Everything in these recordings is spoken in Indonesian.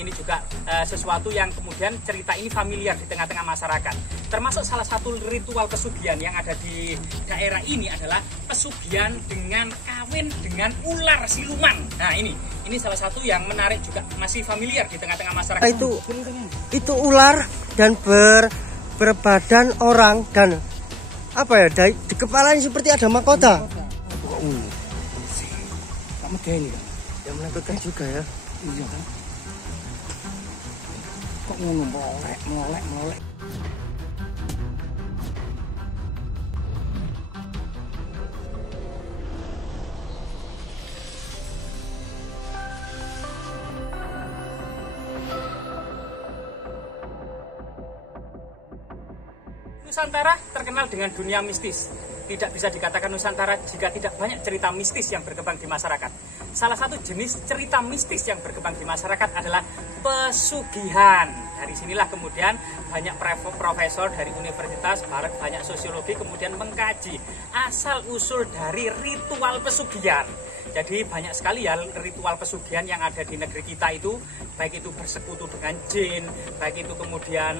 ini juga sesuatu yang kemudian cerita ini familiar di tengah-tengah masyarakat. Termasuk salah satu ritual pesugihan yang ada di daerah ini adalah pesugihan dengan kawin dengan ular siluman. Nah ini salah satu yang menarik juga, masih familiar di tengah-tengah masyarakat. Itu ular dan berbadan orang dan apa ya, di kepalanya seperti ada mahkota. Kamu ini kan? Yang menakutkan juga ya. Iya kan? Kok ngono melolek. Nusantara terkenal dengan dunia mistis. Tidak bisa dikatakan Nusantara jika tidak banyak cerita mistis yang berkembang di masyarakat. Salah satu jenis cerita mistis yang berkembang di masyarakat adalah pesugihan. Dari sinilah kemudian banyak profesor dari universitas, banyak sosiologi kemudian mengkaji asal-usul dari ritual pesugihan. Jadi banyak sekali ya ritual pesugihan yang ada di negeri kita itu, baik itu bersekutu dengan jin, baik itu kemudian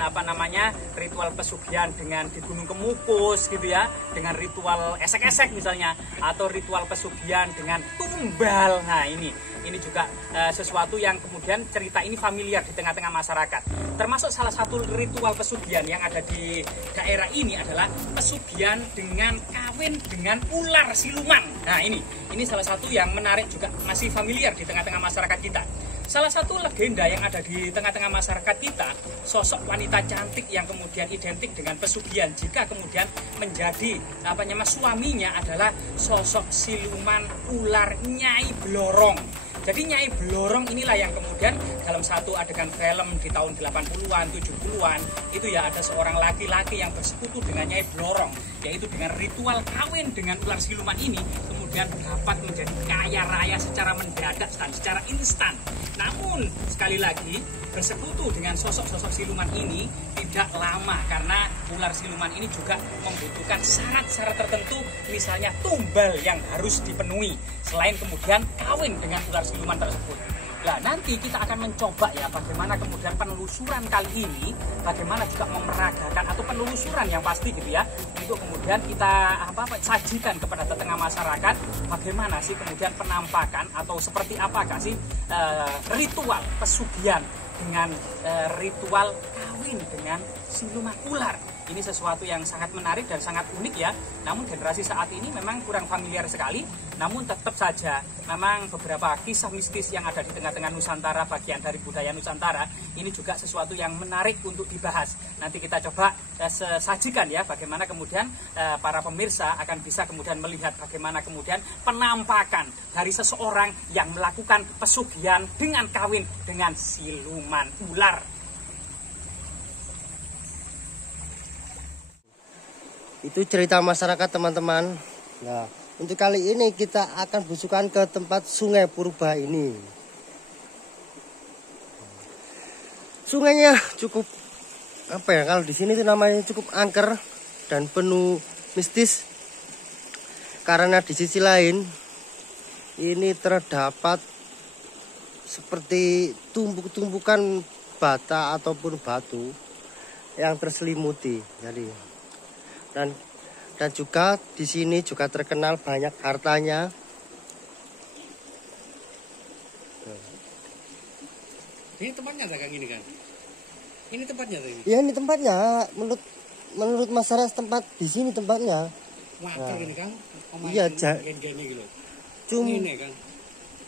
ritual pesugihan dengan di Gunung Kemukus gitu ya, dengan ritual esek-esek misalnya, atau ritual pesugihan dengan tumbal. Nah ini juga sesuatu yang kemudian cerita ini familiar di tengah-tengah masyarakat. Termasuk salah satu ritual pesugihan yang ada di daerah ini adalah pesugihan dengan kawin dengan ular siluman. Nah ini salah satu yang menarik juga, masih familiar di tengah-tengah masyarakat kita. Salah satu legenda yang ada di tengah-tengah masyarakat kita, sosok wanita cantik yang kemudian identik dengan pesugihan jika kemudian menjadi suaminya adalah sosok siluman ular Nyai Blorong. Jadi Nyai Blorong inilah yang kemudian dalam satu adegan film di tahun 80-an, 70-an itu ya ada seorang laki-laki yang bersekutu dengan Nyai Blorong, yaitu dengan ritual kawin dengan ular siluman ini kemudian dapat menjadi kaya raya secara mendadak dan secara instan. Namun sekali lagi bersekutu dengan sosok-sosok siluman ini tidak lama karena ular siluman ini juga membutuhkan syarat-syarat tertentu, misalnya tumbal yang harus dipenuhi selain kemudian kawin dengan ular siluman tersebut. Nah nanti kita akan mencoba ya bagaimana kemudian penelusuran kali ini, bagaimana juga memeragakan atau penelusuran yang pasti gitu ya, untuk kemudian kita sajikan kepada tengah masyarakat bagaimana sih kemudian penampakan atau seperti apakah sih ritual pesugihan dengan ritual kawin dengan siluman ular. Ini sesuatu yang sangat menarik dan sangat unik ya. Namun generasi saat ini memang kurang familiar sekali. Namun tetap saja memang beberapa kisah mistis yang ada di tengah-tengah Nusantara, bagian dari budaya Nusantara, ini juga sesuatu yang menarik untuk dibahas. Nanti kita coba sajikan ya bagaimana kemudian para pemirsa akan bisa kemudian melihat bagaimana kemudian penampakan dari seseorang yang melakukan pesugihan dengan kawin dengan siluman ular. Itu cerita masyarakat teman-teman. Nah, untuk kali ini kita akan besukan ke tempat Sungai Purba ini. Sungainya cukup kalau di sini itu namanya cukup angker dan penuh mistis. Karena di sisi lain ini terdapat seperti tumpuk-tumpukan bata ataupun batu yang terselimuti. Jadi dan juga di sini juga terkenal banyak hartanya. Ini tempatnya kayak gini kan? Ini tempatnya tadi. Ya ini tempatnya, menurut masyarakat tempat di sini tempatnya. Wajar ini kan? Iya, gini gitu. Ini kan.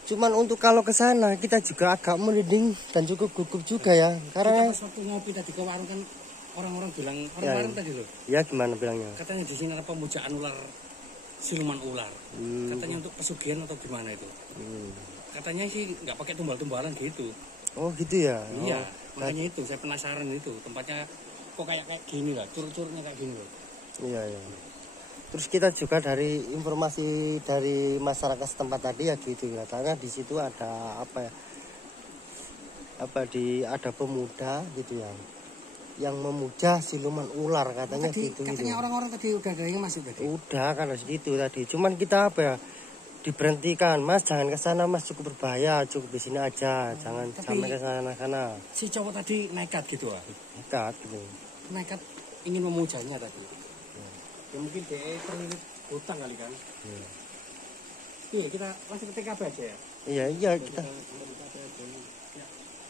Cuman untuk kalau ke sana kita juga agak merinding dan cukup gugup juga ya. Karena pas waktu ngopi tadi ke warung kan orang-orang bilang warung tadi loh. Ya gimana bilangnya? Katanya di sini ada pemujaan ular, siluman ular. Katanya untuk pesugihan atau gimana itu? Katanya sih nggak pakai tumbal-tumbalan gitu. Oh gitu ya? Iya, makanya itu saya penasaran itu tempatnya kok kayak gini lah, curut-curutnya kayak gini loh. Iya. Terus kita juga dari informasi dari masyarakat setempat tadi ya gitu, katanya di situ ada ada pemuda gitu ya, yang memuja siluman ular katanya. Katanya orang-orang tadi udah ada yang masuk tadi. Udah kan segitu tadi. Cuman kita diberhentikan. Mas jangan ke sana Mas, cukup berbahaya, cukup di sini aja, jangan sampai ke sana. Si cowok tadi nekat gitu ah. Nekat gitu. Nekat ingin memujanya tadi. Ya mungkin dia terlilit hutang kali kan. Iya, kita langsung ke TKP aja ya. Iya kita.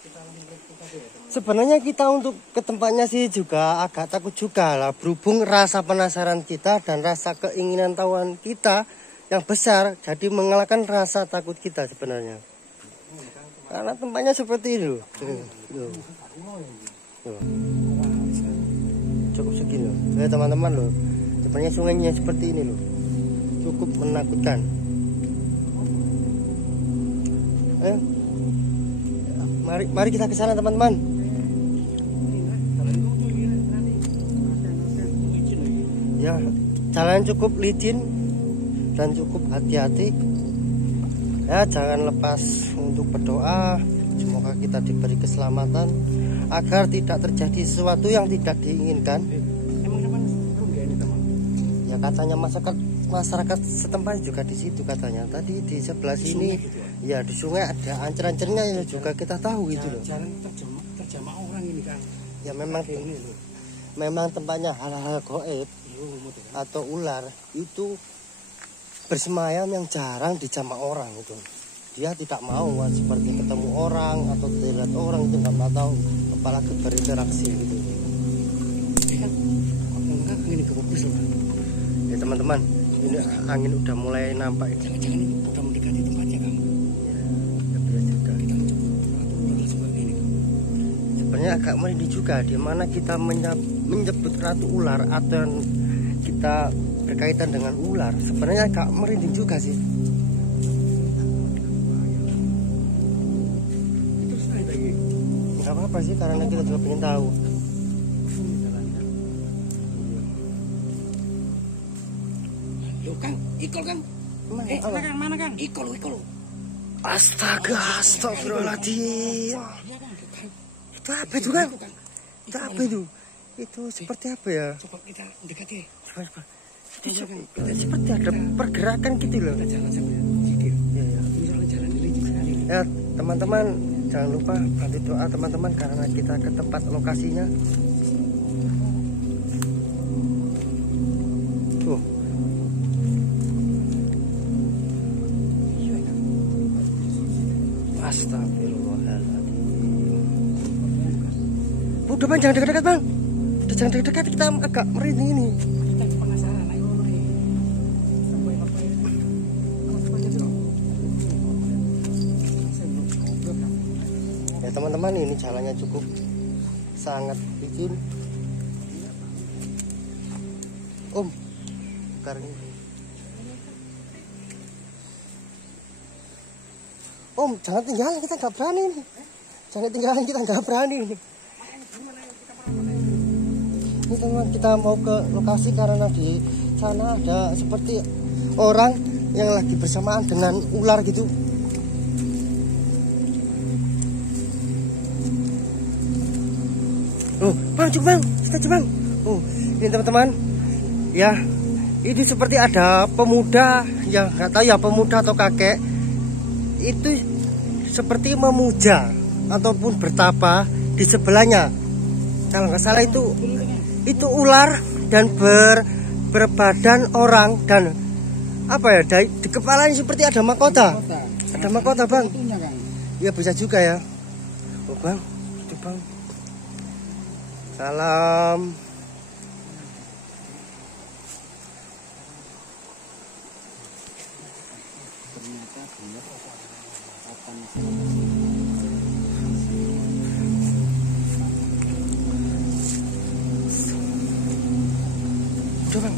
Kita langsung ke TKP ya. Sebenarnya kita untuk ke tempatnya sih juga agak takut juga lah, berhubung rasa penasaran kita dan rasa keinginan tahuan kita yang besar, jadi mengalahkan rasa takut kita sebenarnya. Karena tempatnya seperti ini loh. Cukup segini loh. Teman-teman loh. Sebenarnya sungainya seperti ini loh. Cukup menakutkan. Ayo. Mari kita ke sana teman-teman. Ya, jalan cukup licin dan cukup hati-hati. Ya, jangan lepas untuk berdoa. Semoga kita diberi keselamatan agar tidak terjadi sesuatu yang tidak diinginkan. Ya katanya masyarakat setempat juga di situ katanya. Tadi di sebelah sini, ya di sungai ada ancer-ancernya ya juga kita tahu gitu loh. Jalan terjamah orang ini kan. Ya memang tempatnya hal-hal goib atau ular itu bersemayam yang jarang dijamah orang itu. Dia tidak mau seperti ketemu orang atau dilihat orang itu nggak tahu, apalagi berinteraksi gitu. Enggak ini kebobis loh. Ya teman-teman, ini angin udah mulai nampak. Jangan-jangan ini udah mendekati tempatnya kan. Ya biasa juga. Kita mencoba seperti ini. Sebenarnya agak merinding juga di mana kita menyebut ratu ular atau yang kita berkaitan dengan ular. Sebenarnya agak merinding juga sih. Nggak apa-apa sih, karena kita juga pengen tahu. Loh Kang, ikol Kang. Mana Kang? Ikol. Astaga, astagfirullahaladzim. Itu apa itu Kang? Itu apa itu? Itu seperti apa ya? Coba kita mendekati. Coba. Itu seperti ada pergerakan gitu loh. Kita jalan sambil zikir. Ya. Misalnya jalan licin sekali. Ya teman-teman, jangan lupa bantu doa teman-teman karena kita ke tempat lokasinya. Tuh. Astagfirullahaladzim. Udah bang, jangan dekat-dekat bang. Udah jangan dekat-dekat, kita agak merinding ini. Kita penasaran, ayo nih. Ya teman-teman, ini jalannya cukup sangat licin. Bentar ini. Jangan tinggalin, kita nggak berani nih. Jangan tinggalin, kita nggak berani nih. Ini teman, kita mau ke lokasi karena di sana ada seperti orang yang lagi bersamaan dengan ular gitu. Bang, kita bang. Ini teman-teman, ya, ini seperti ada pemuda yang nggak tahu ya pemuda atau kakek itu seperti memuja ataupun bertapa di sebelahnya. Kalau nggak salah itu ular dan berbadan orang dan apa ya, di kepalanya seperti ada mahkota. Ada mahkota bang. Ya bisa juga ya. Bang, itu bang. Salam. Udah bang.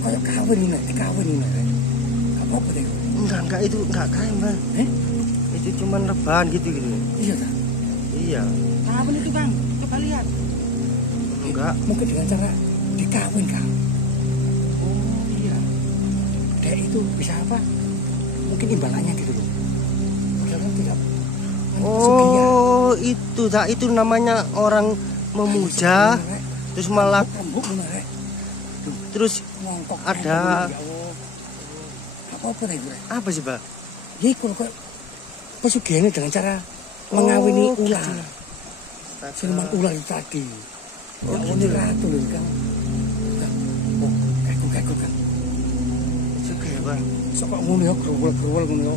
Kayak kawin ini. Apa deh? Enggak itu enggak kawin bang. Itu cuman rebahan gitu. Iya kan? Iya. Kawin itu bang, coba lihat. Enggak. Mungkin dengan cara dikawin Kang. Oh iya. Dek itu bisa apa? Mungkin imbalannya gitu loh. Padahal tidak. Oh itu namanya orang memuja terus malah terus Mongkok ada ya Allah. Apa nih gue? apa sih, Pak? Ya iku kok pesugihannya dengan cara mengawini ular. gitu. Siluman ular itu tadi. Oh, Ya Allah, gitu. ini ratu loh kan. Oh, kekuk kan. Juga ya, Pak. Sok kok ngono ya, gerwel-gerwel ngono ya.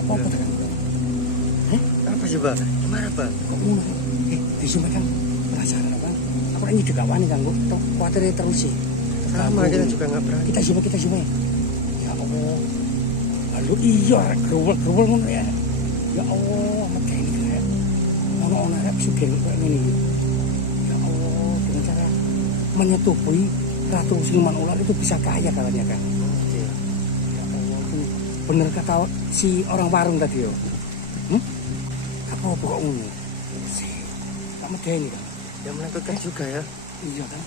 Apa Ya. tekan? Apa sih, Pak? Gimana, Pak? Kok ngono? Di sini kan penasaran kan. Aku lagi juga wani kan kok kuatir terus sih. Sama kita juga nggak berani. Kita zoom. Ya Allah. Lalu iya gerwel-gerwel ngono ya. Ya Allah, amat kayak ini kayak ono arep sugih kayak ngene iki. Ya Allah, dengan cara menyetubuhi ratu siluman ular itu bisa kaya katanya kan. Iya. Ya Allah, itu bener kata si orang warung tadi yo. Apa kok ngono? Si, kamu ini kan. Yang menakutkan juga ya. Iya kan?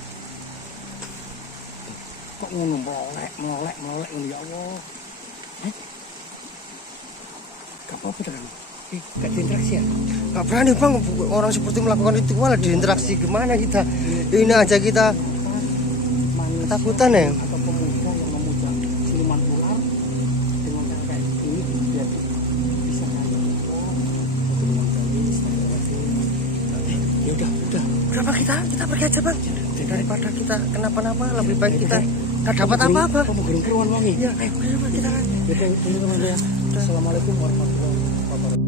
Kok ngono melolek ngono ya Allah. Gak apa-apa kan? Gak diinteraksi ya? Gak berani, Bang. Orang seperti melakukan itu malah diinteraksi gimana kita? Ini aja kita ketakutan ya. Atau pemuda yang memuja siluman ular dengan cara kayak gini biar bisa kaya. Oh, siluman galis. Ya udah. Berapa kita pergi aja, Bang. Daripada kita kenapa-napa, lebih baik kita nggak dapat apa-apa. Kamu gerung-gerungan wangi. Ya, ayo Pak, kita. Ya, teman-teman ya. Assalamualaikum warahmatullahi wabarakatuh.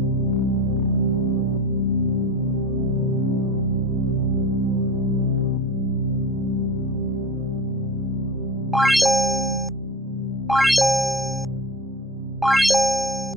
Bye.